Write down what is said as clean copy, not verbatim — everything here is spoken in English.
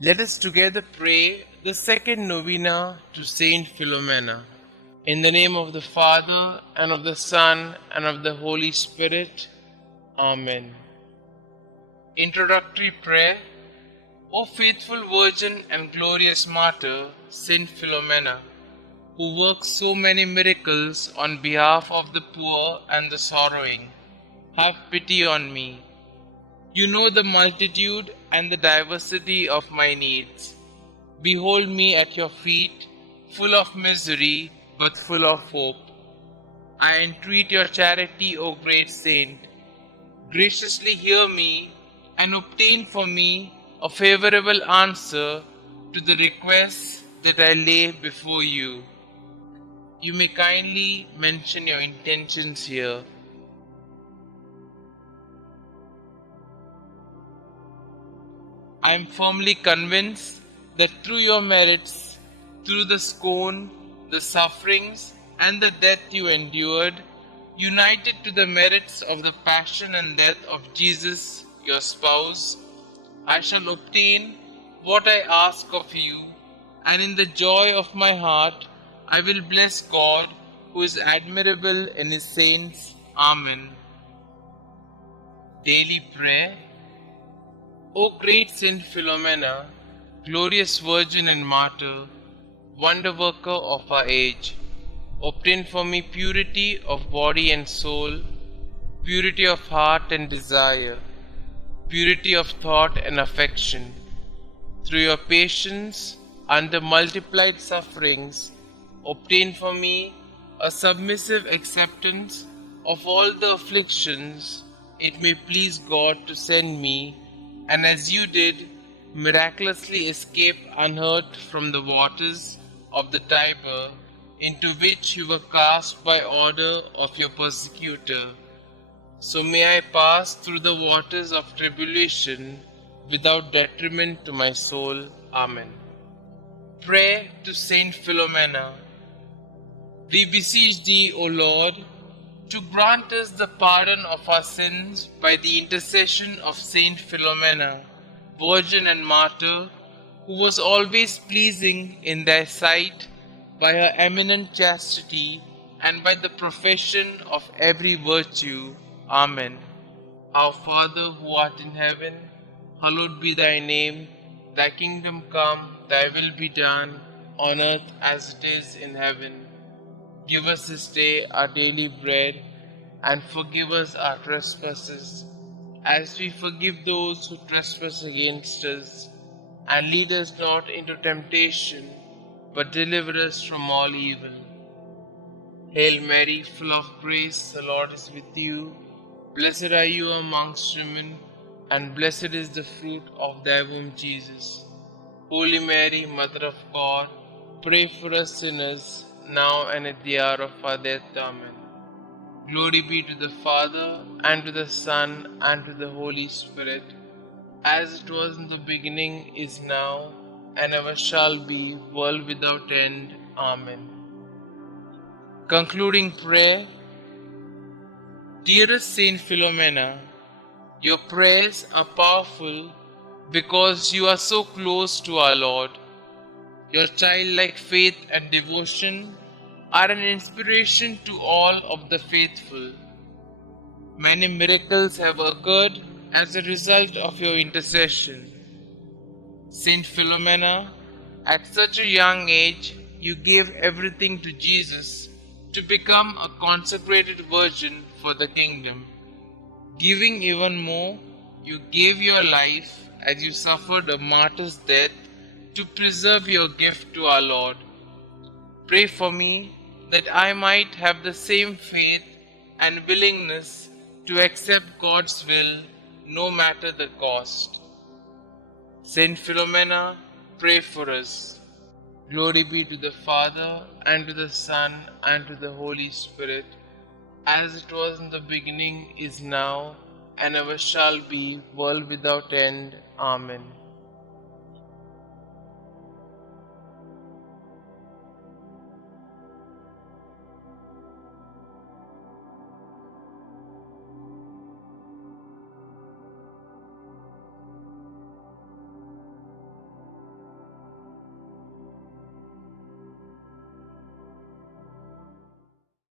Let us together pray the second novena to St Philomena. In the name of the Father, and of the Son, and of the Holy Spirit. Amen. Introductory Prayer. O faithful Virgin and glorious Martyr, St Philomena, who works so many miracles on behalf of the poor and the sorrowing, have pity on me. You know the multitude and the diversity of my needs. Behold me at your feet, full of misery, but full of hope. I entreat your charity, O great saint. Graciously hear me and obtain for me a favorable answer to the requests that I lay before you. You may kindly mention your intentions here. I am firmly convinced that through your merits, through the scorn, the sufferings, and the death you endured, united to the merits of the passion and death of Jesus, your spouse, I shall obtain what I ask of you, and in the joy of my heart I will bless God, who is admirable in his saints. Amen. Daily Prayer. O great Saint Philomena, glorious Virgin and Martyr, wonder worker of our age, obtain for me purity of body and soul, purity of heart and desire, purity of thought and affection. Through your patience under multiplied sufferings, obtain for me a submissive acceptance of all the afflictions it may please God to send me, and as you did, miraculously escape unhurt from the waters of the Tiber, into which you were cast by order of your persecutor. So may I pass through the waters of tribulation without detriment to my soul. Amen. Pray to Saint Philomena. We beseech thee, O Lord, to grant us the pardon of our sins by the intercession of Saint Philomena, Virgin and Martyr, who was always pleasing in thy sight by her eminent chastity and by the profession of every virtue. Amen. Our Father who art in heaven, hallowed be thy name. Thy kingdom come, thy will be done, on earth as it is in heaven. Give us this day our daily bread, and forgive us our trespasses, as we forgive those who trespass against us. And lead us not into temptation, but deliver us from all evil. Hail Mary, full of grace, the Lord is with you. Blessed are you amongst women, and blessed is the fruit of thy womb, Jesus. Holy Mary, Mother of God, pray for us sinners, now and at the hour of our death. Amen. Glory be to the Father, and to the Son, and to the Holy Spirit, as it was in the beginning, is now, and ever shall be, world without end. Amen. Concluding prayer. Dearest Saint Philomena, your prayers are powerful because you are so close to our Lord. Your childlike faith and devotion are an inspiration to all of the faithful. Many miracles have occurred as a result of your intercession. Saint Philomena, at such a young age, you gave everything to Jesus to become a consecrated virgin for the kingdom. Giving even more, you gave your life as you suffered a martyr's death to preserve your gift to our Lord. Pray for me that I might have the same faith and willingness to accept God's will no matter the cost. Saint Philomena, pray for us. Glory be to the Father, and to the Son, and to the Holy Spirit, as it was in the beginning, is now, and ever shall be, world without end. Amen.